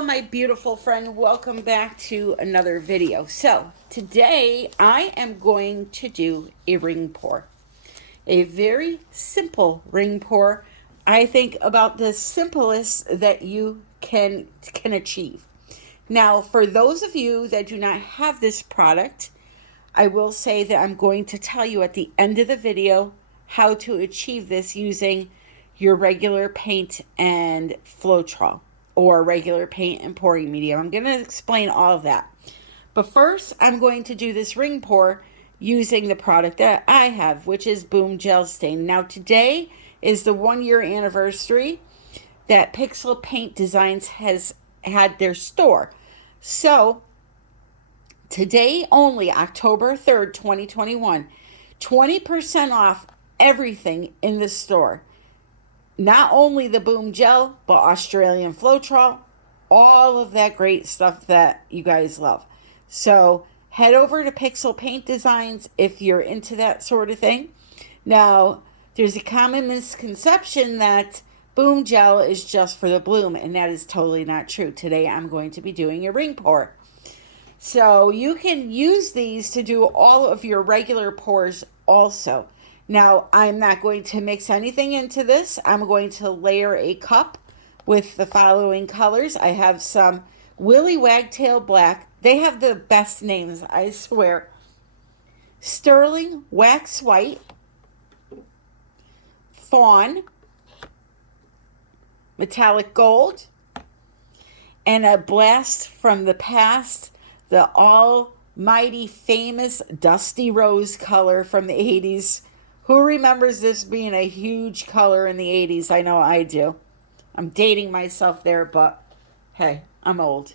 Hello, my beautiful friend. Welcome back to another video. So today I am going to do a ring pour. A very simple ring pour. I think about the simplest that you can achieve. Now, for those of you that do not have this product, I will say that I'm going to tell you at the end of the video how to achieve this using your regular paint and Floetrol or regular paint and pouring medium. I'm going to explain all of that. But first, I'm going to do this ring pour using the product that I have, which is Boom Gel Stain. Now, today is the 1-year anniversary that Pixel Paint Designs has had their store. So, today only, October 3rd, 2021, 20% off everything in the store. Not only the Boom Gel, but Australian Floetrol, all of that great stuff that you guys love. So head over to Pixel Paint Designs if you're into that sort of thing. Now, there's a common misconception that Boom Gel is just for the bloom, and that is totally not true. Today I'm going to be doing a ring pour. So you can use these to do all of your regular pours also. Now, I'm not going to mix anything into this. I'm going to layer a cup with the following colors. I have some Willy Wagtail Black. They have the best names, I swear. Sterling Wax White, Fawn, Metallic Gold, and a blast from the past, the almighty famous Dusty Rose color from the 80s. Who remembers this being a huge color in the 80s? I know I do. I'm dating myself there, but hey, I'm old.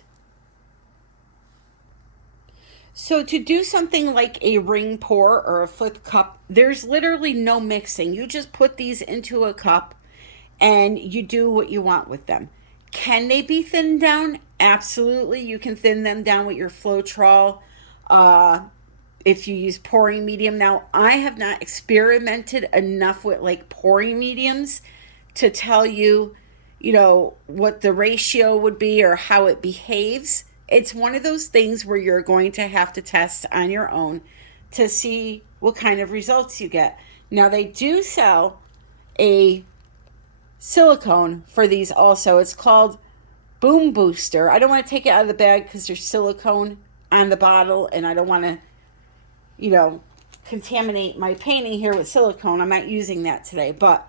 So to do something like a ring pour or a flip cup, there's literally no mixing. You just put these into a cup and you do what you want with them. Can they be thinned down? Absolutely. You can thin them down with your Floetrol. If you use pouring medium. Now, I have not experimented enough with like pouring mediums to tell you, what the ratio would be or how it behaves. It's one of those things where you're going to have to test on your own to see what kind of results you get. Now, they do sell a silicone for these also. It's called Boom Booster. I don't want to take it out of the bag because there's silicone on the bottle and I don't want to contaminate my painting here with silicone. I'm not using that today, but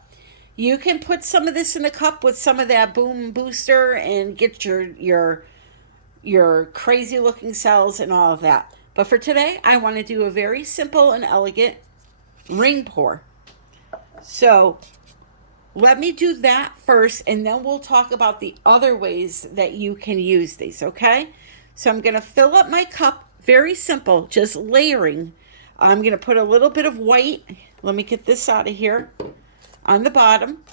you can put some of this in a cup with some of that Boom Booster and get your crazy looking cells and all of that. But for today, I want to do a very simple and elegant ring pour. So let me do that first, and then we'll talk about the other ways that you can use these, okay? So I'm going to fill up my cup. Very simple, just layering. I'm going to put a little bit of white. Let me get this out of here. On the bottom.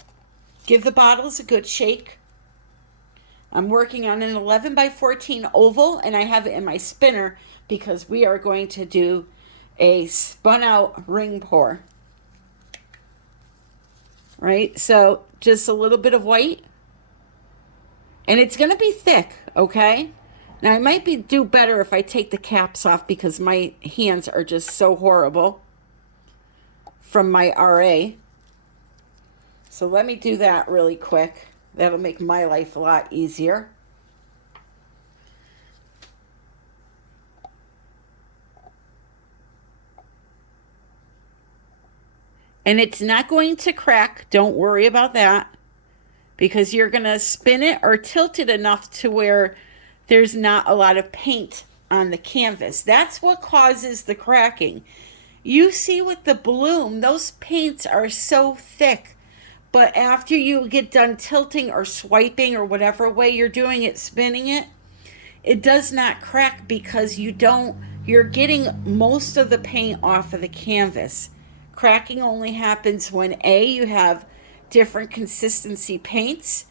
Give the bottles a good shake. I'm working on an 11 by 14 oval, and I have it in my spinner because we are going to do a spun out ring pour. Right? So just a little bit of white. And it's going to be thick, okay? Now, I might do better if I take the caps off because my hands are just so horrible from my RA. So let me do that really quick. That'll make my life a lot easier. And it's not going to crack. Don't worry about that because you're going to spin it or tilt it enough to where there's not a lot of paint on the canvas. That's what causes the cracking. You see with the bloom, those paints are so thick. But after you get done tilting or swiping or whatever way you're doing it, spinning it, it does not crack because you're getting most of the paint off of the canvas. Cracking only happens when A, you have different consistency paints,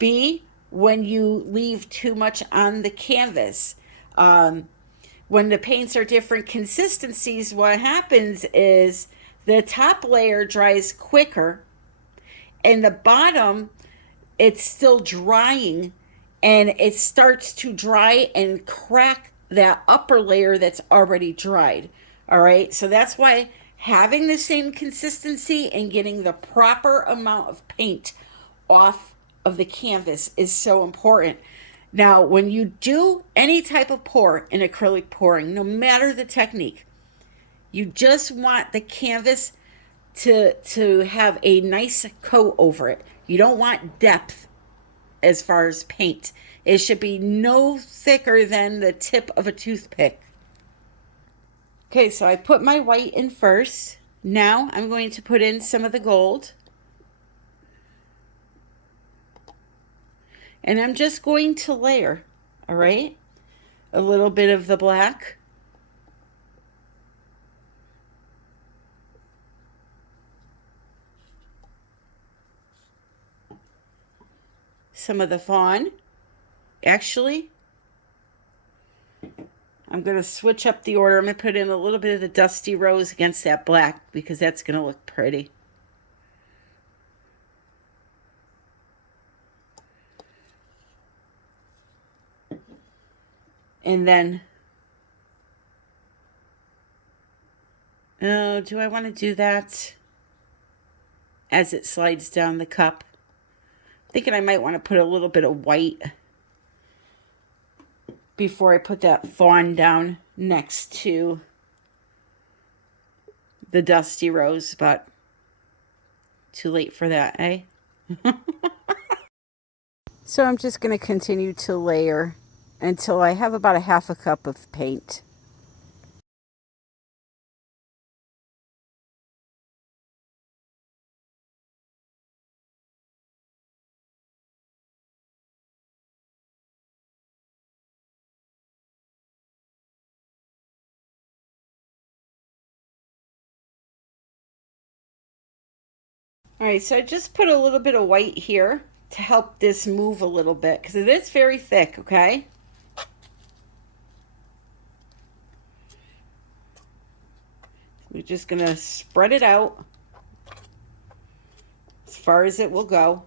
B, when you leave too much on the canvas. When the paints are different consistencies, what happens is the top layer dries quicker and the bottom, it's still drying and it starts to dry and crack that upper layer that's already dried. All right, so that's why having the same consistency and getting the proper amount of paint off of the canvas is so important. Now, when you do any type of pour in acrylic pouring, no matter the technique, you just want the canvas to have a nice coat over it. You don't want depth as far as paint. It should be no thicker than the tip of a toothpick. Okay, so I put my white in first. Now I'm going to put in some of the gold. And I'm just going to layer, all right? A little bit of the black. Some of the fawn. Actually, I'm going to switch up the order. I'm going to put in a little bit of the dusty rose against that black because that's going to look pretty. And then, oh, do I want to do that as it slides down the cup? Thinking I might want to put a little bit of white before I put that fawn down next to the dusty rose, but too late for that, eh? So I'm just going to continue to layer until I have about a half a cup of paint. All right, so I just put a little bit of white here to help this move a little bit because it is very thick, okay? We're just going to spread it out as far as it will go.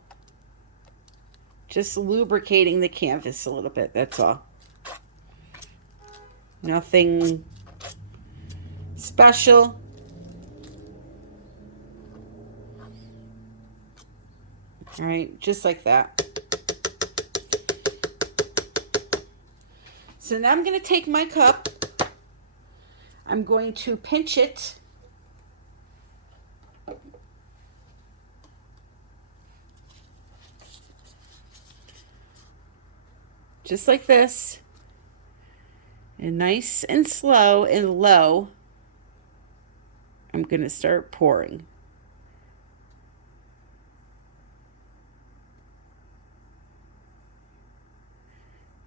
Just lubricating the canvas a little bit, that's all. Nothing special. All right, just like that. So now I'm going to take my cup. I'm going to pinch it. Just like this. And nice and slow and low, I'm going to start pouring.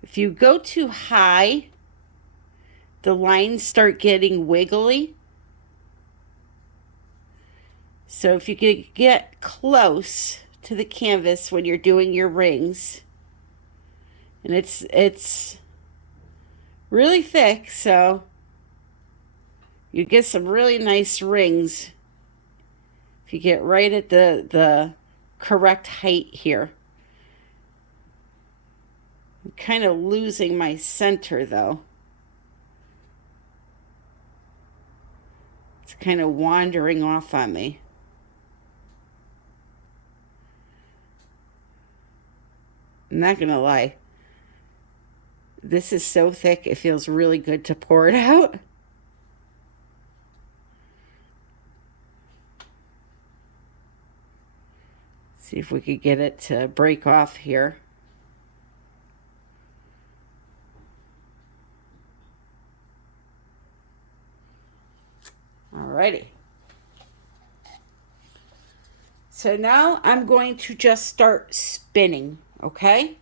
If you go too high, the lines start getting wiggly. So if you can get close to the canvas when you're doing your rings, and it's really thick, so you get some really nice rings if you get right at the correct height here. I'm kind of losing my center though. It's kind of wandering off on me. I'm not gonna lie. This is so thick, it feels really good to pour it out. See if we could get it to break off here. Alrighty. So now I'm going to just start spinning, okay?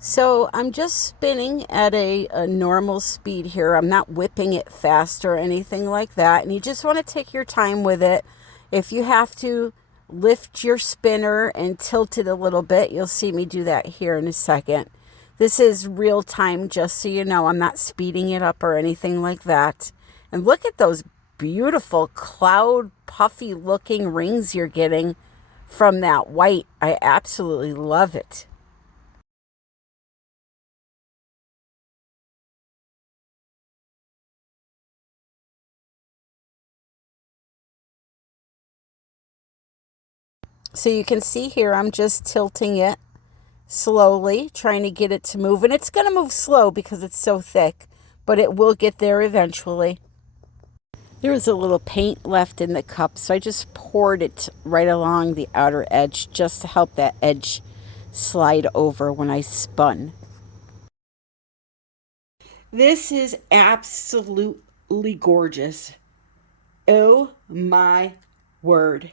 So I'm just spinning at a normal speed here. I'm not whipping it fast or anything like that. And you just want to take your time with it. If you have to lift your spinner and tilt it a little bit. You'll see me do that here in a second. This is real time, just so you know. I'm not speeding it up or anything like that. And look at those beautiful cloud puffy looking rings you're getting from that white. I absolutely love it. So you can see here, I'm just tilting it slowly, trying to get it to move. And it's going to move slow because it's so thick, but it will get there eventually. There was a little paint left in the cup, so I just poured it right along the outer edge just to help that edge slide over when I spun. This is absolutely gorgeous. Oh my word.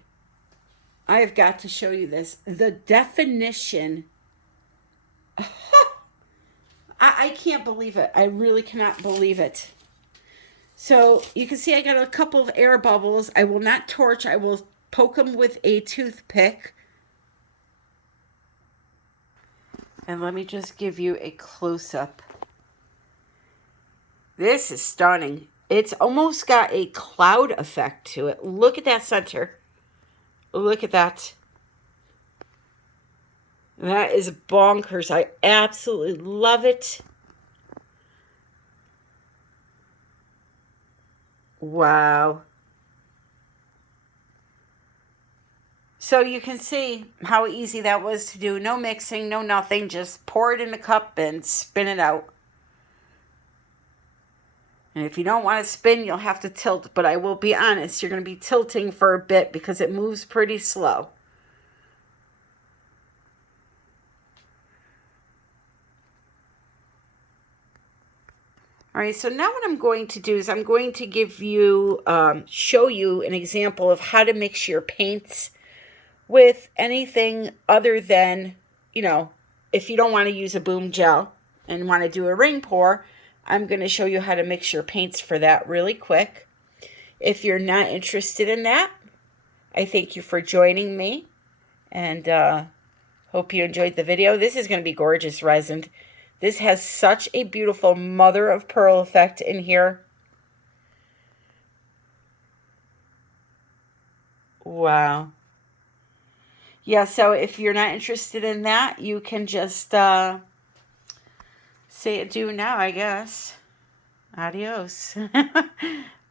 I've got to show you this. The definition. I can't believe it. I really cannot believe it. So you can see I got a couple of air bubbles. I will not torch. I will poke them with a toothpick. And let me just give you a close-up. This is stunning. It's almost got a cloud effect to it. Look at that center. Look at that. That is bonkers. I absolutely love it. Wow. So you can see how easy that was to do. No mixing, no nothing. Just pour it in a cup and spin it out. And if you don't want to spin, you'll have to tilt. But I will be honest, you're going to be tilting for a bit because it moves pretty slow. All right, so now what I'm going to do is I'm going to give you, show you an example of how to mix your paints with anything other than, you know, if you don't want to use a boom gel and want to do a ring pour, I'm going to show you how to mix your paints for that really quick. If you're not interested in that, I thank you for joining me, and hope you enjoyed the video. This is going to be gorgeous resin. This has such a beautiful mother of pearl effect in here. Wow. Yeah, so if you're not interested in that, you can just say adieu now, I guess. Adios.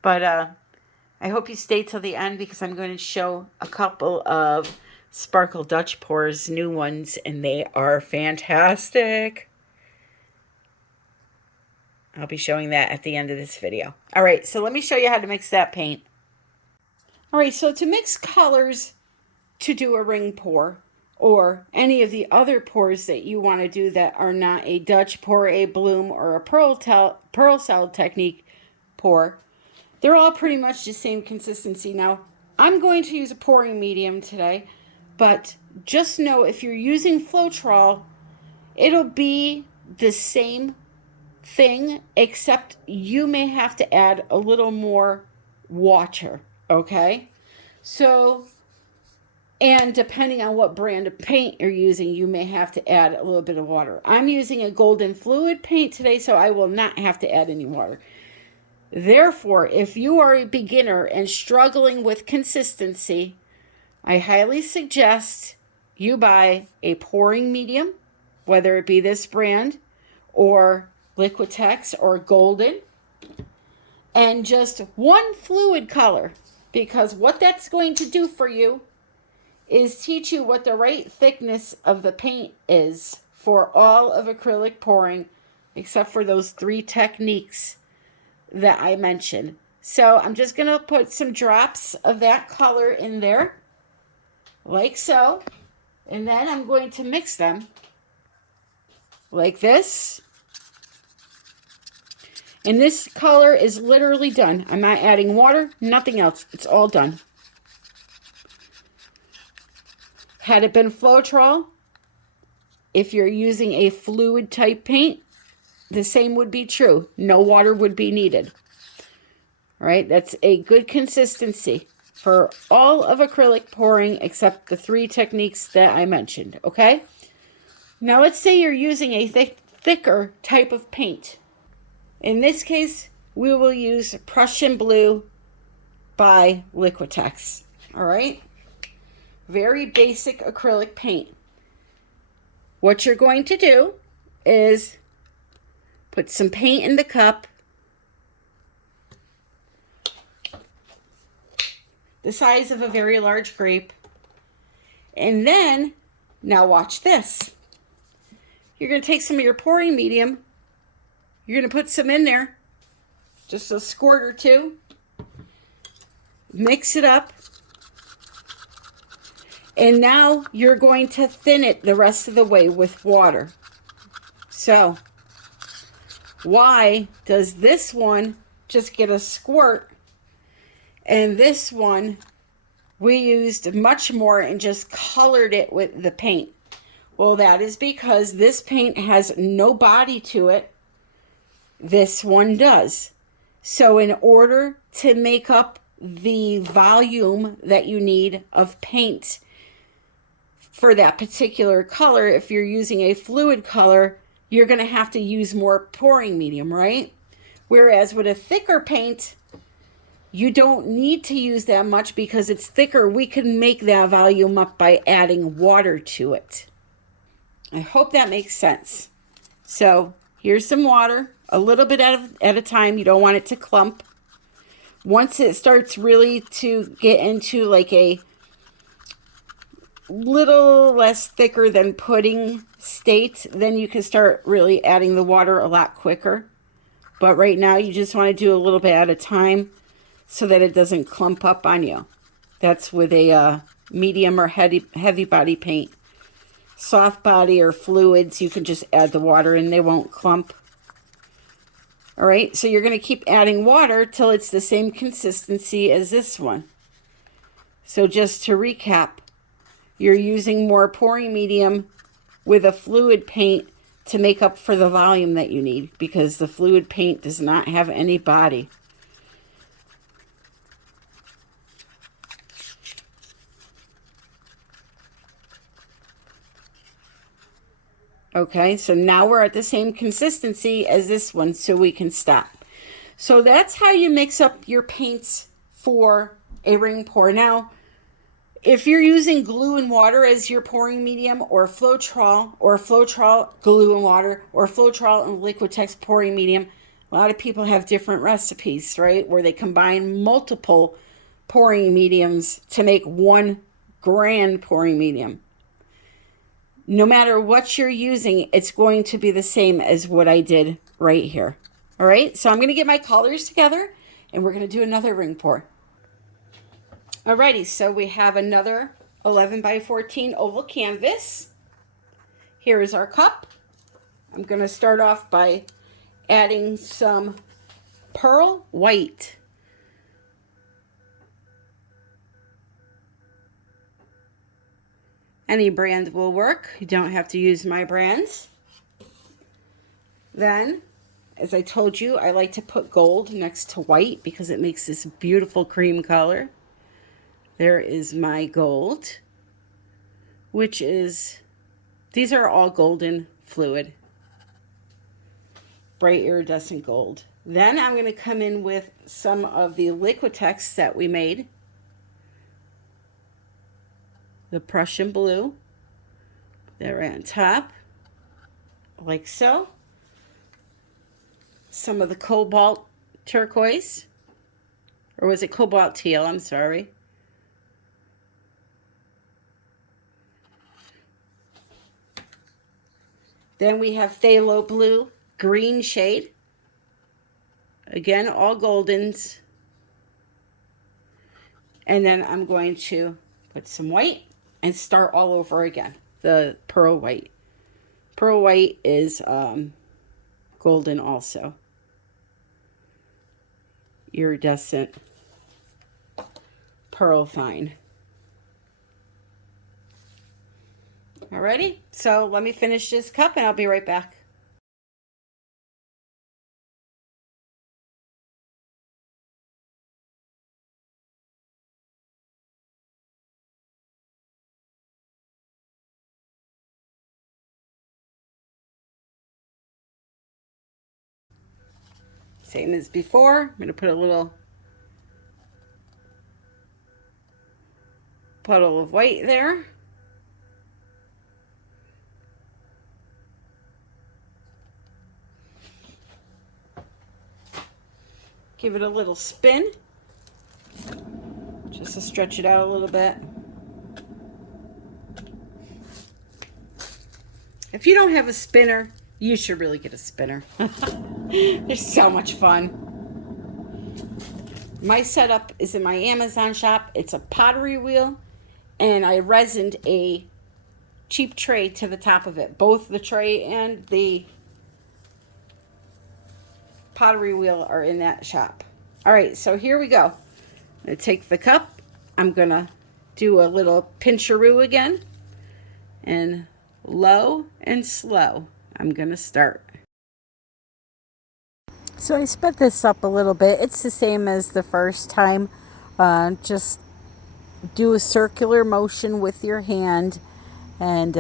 But I hope you stay till the end because I'm going to show a couple of Sparkle Dutch Pours, new ones, and they are fantastic. I'll be showing that at the end of this video. All right, so let me show you how to mix that paint. All right, so to mix colors to do a ring pour or any of the other pours that you want to do that are not a Dutch pour, a bloom, or a pearl salad technique pour, they're all pretty much the same consistency. Now, I'm going to use a pouring medium today, but just know if you're using Floetrol, it'll be the same thing, except you may have to add a little more water, okay? So, and depending on what brand of paint you're using, you may have to add a little bit of water. I'm using a golden fluid paint today, so I will not have to add any water. Therefore, if you are a beginner and struggling with consistency, I highly suggest you buy a pouring medium, whether it be this brand or Liquitex or Golden, and just one fluid color, because what that's going to do for you is teach you what the right thickness of the paint is for all of acrylic pouring, except for those 3 techniques that I mentioned. So I'm just going to put some drops of that color in there, like so, and then I'm going to mix them like this. And this color is literally done. I'm not adding water, nothing else. It's all done. Had it been Floetrol, if you're using a fluid type paint, the same would be true. No water would be needed. All right, that's a good consistency. for all of acrylic pouring except the 3 techniques that I mentioned, okay? Now let's say you're using a thicker type of paint. In this case, we will use Prussian Blue by Liquitex, all right? Very basic acrylic paint. What you're going to do is put some paint in the cup, the size of a very large grape, and then, now watch this. You're going to take some of your pouring medium, you're going to put some in there, just a squirt or 2, mix it up, and now you're going to thin it the rest of the way with water. So, why does this one just get a squirt and this one we used much more and just colored it with the paint? Well, that is because this paint has no body to it. This one does. So in order to make up the volume that you need of paint for that particular color, if you're using a fluid color, you're going to have to use more pouring medium, right? Whereas with a thicker paint, you don't need to use that much because it's thicker. We can make that volume up by adding water to it. I hope that makes sense. So here's some water, a little bit at a time. You don't want it to clump. Once it starts really to get into like a little less thicker than pudding state, then you can start really adding the water a lot quicker. But right now you just want to do a little bit at a time so that it doesn't clump up on you. That's with a medium or heavy body paint. Soft body or fluids, you can just add the water and they won't clump. All right, so you're going to keep adding water till it's the same consistency as this one. So just to recap, you're using more pouring medium with a fluid paint to make up for the volume that you need because the fluid paint does not have any body. Okay, so now we're at the same consistency as this one, so we can stop. So that's how you mix up your paints for a ring pour. Now, if you're using glue and water as your pouring medium, or Floetrol glue and water, or Floetrol and Liquitex pouring medium, a lot of people have different recipes, right? Where they combine multiple pouring mediums to make one grand pouring medium. No matter what you're using, it's going to be the same as what I did right here. All right, so I'm going to get my colors together and we're going to do another ring pour. Alrighty, so we have another 11 by 14 oval canvas. Here is our cup. I'm going to start off by adding some pearl white. Any brand will work. You don't have to use my brands. Then, as I told you, I like to put gold next to white because it makes this beautiful cream color. There is my gold, which is, these are all golden fluid. Bright iridescent gold. Then I'm going to come in with some of the Liquitex that we made. The Prussian Blue. They're on top, like so. Some of the cobalt turquoise, or was it cobalt teal? I'm sorry. Then we have phthalo blue, green shade. Again, all goldens. And then I'm going to put some white and start all over again. The pearl white. Pearl white is golden also. Iridescent pearl fine. Alrighty, so let me finish this cup and I'll be right back. Same as before. I'm going to put a little puddle of white there. Give it a little spin, just to stretch it out a little bit. If you don't have a spinner, you should really get a spinner. They're so much fun. My setup is in my Amazon shop. It's a pottery wheel, and I resined a cheap tray to the top of it. Both the tray and the pottery wheel are in that shop. All right, so here we go. I'm going to take the cup. I'm going to do a little pincheroo again. And low and slow, I'm going to start. So I sped this up a little bit. It's the same as the first time. Just do a circular motion with your hand and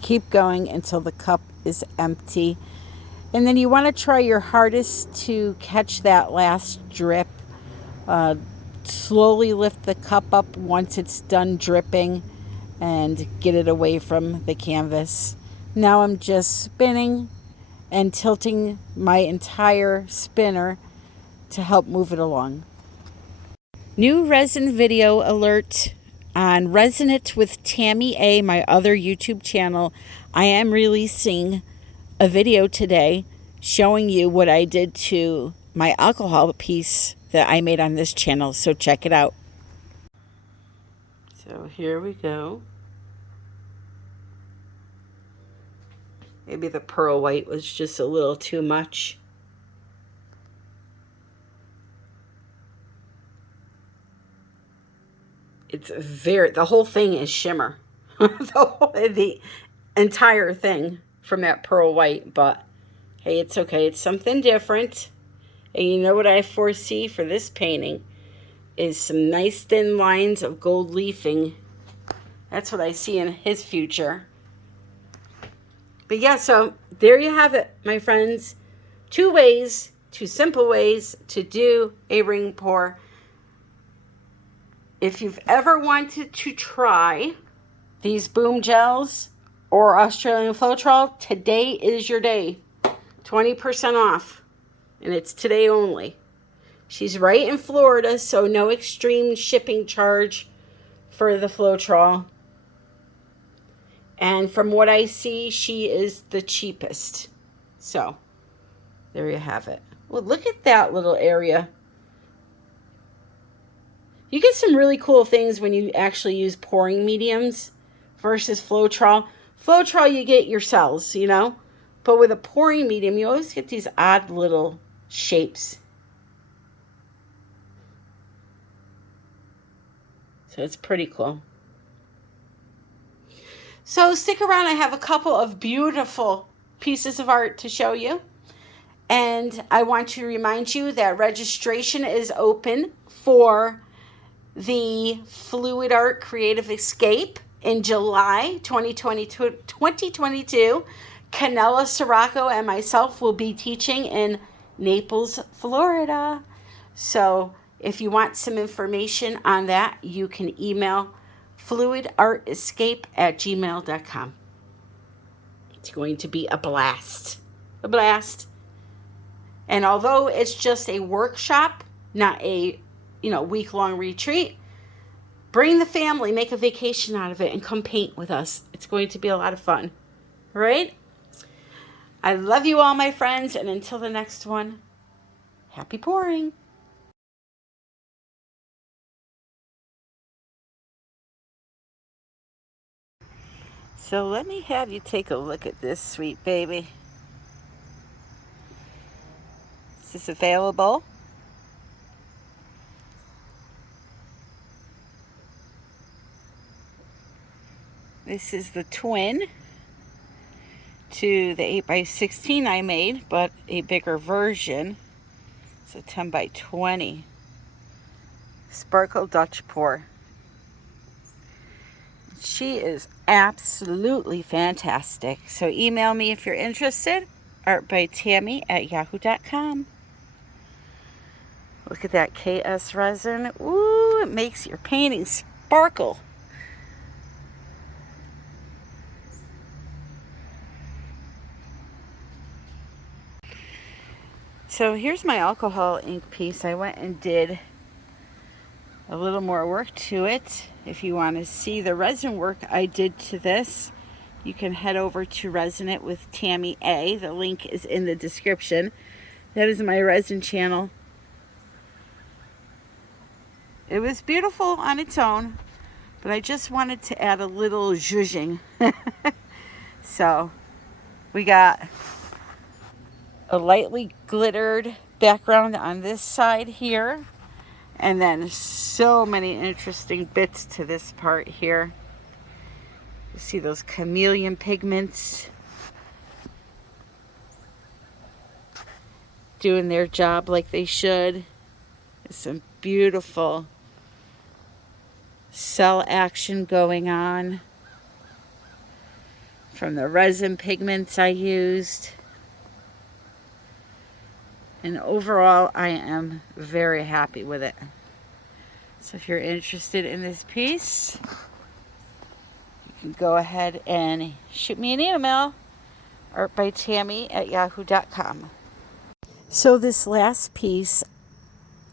keep going until the cup is empty. And then you want to try your hardest to catch that last drip. Slowly lift the cup up once it's done dripping and get it away from the canvas. Now I'm just spinning and tilting my entire spinner to help move it along. New resin video alert on Resin It with Tammy A, my other YouTube channel. I am releasing a video today showing you what I did to my alcohol piece that I made on this channel, so check it out. So here we go. Maybe the pearl white was just a little too much. It's the whole thing is shimmer. the entire thing from that pearl white, but hey, it's okay. It's something different. And you know what I foresee for this painting is some nice thin lines of gold leafing. That's what I see in his future. But yeah, so there you have it, my friends. Two simple ways to do a ring pour. If you've ever wanted to try these boom gels or Australian Floetrol, today is your day. 20% off. And it's today only. She's right in Florida, so no extreme shipping charge for the Floetrol. And from what I see, she is the cheapest. So, there you have it. Well, look at that little area. You get some really cool things when you actually use pouring mediums versus Floetrol. Floetrol, you get your cells, you know. But with a pouring medium, you always get these odd little shapes. So it's pretty cool. So stick around. I have a couple of beautiful pieces of art to show you. And I want to remind you that registration is open for the Fluid Art Creative Escape in July 2022. Kanella, Ciraco, and myself will be teaching in Naples, Florida. So if you want some information on that, you can email fluidartescape@gmail.com. It's going to be a blast. A blast. And although it's just a workshop, not a week-long retreat, bring the family, make a vacation out of it, and come paint with us. It's going to be a lot of fun. Right? I love you all, my friends, and until the next one, happy pouring. So let me have you take a look at this sweet baby. Is this available? This is the twin to the 8x16 I made, but a bigger version. It's a 10x20 Sparkle Dutch pour. She is absolutely fantastic. So email me if you're interested. ARTBYTAMMY@yahoo.com. Look at that KS resin. Ooh, it makes your painting sparkle. So here's my alcohol ink piece. I went and did a little more work to it. If you want to see the resin work I did to this, you can head over to Resin It with Tammy A. The link is in the description. That is my resin channel. It was beautiful on its own, but I just wanted to add a little zhuzhing. So we got a lightly glittered background on this side here, and then so many interesting bits to this part here. You see those chameleon pigments doing their job like they should. There's some beautiful cell action going on from the resin pigments I used. And overall, I am very happy with it. So if you're interested in this piece, you can go ahead and shoot me an email, artbytammy@yahoo.com. So this last piece,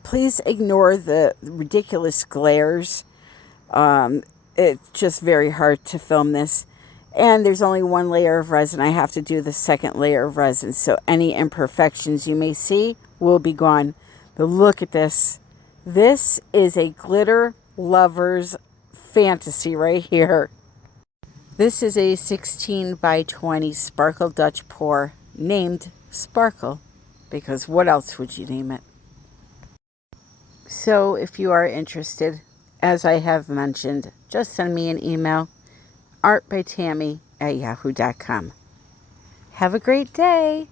please ignore the ridiculous glares. It's just very hard to film this. And there's only one layer of resin. I have to do the second layer of resin. So any imperfections you may see will be gone. But look at this. This is a glitter lover's fantasy right here. This is a 16 by 20 Sparkle Dutch pour, named Sparkle, because what else would you name it? So if you are interested, as I have mentioned, just send me an email, artbytammy@yahoo.com. Have a great day.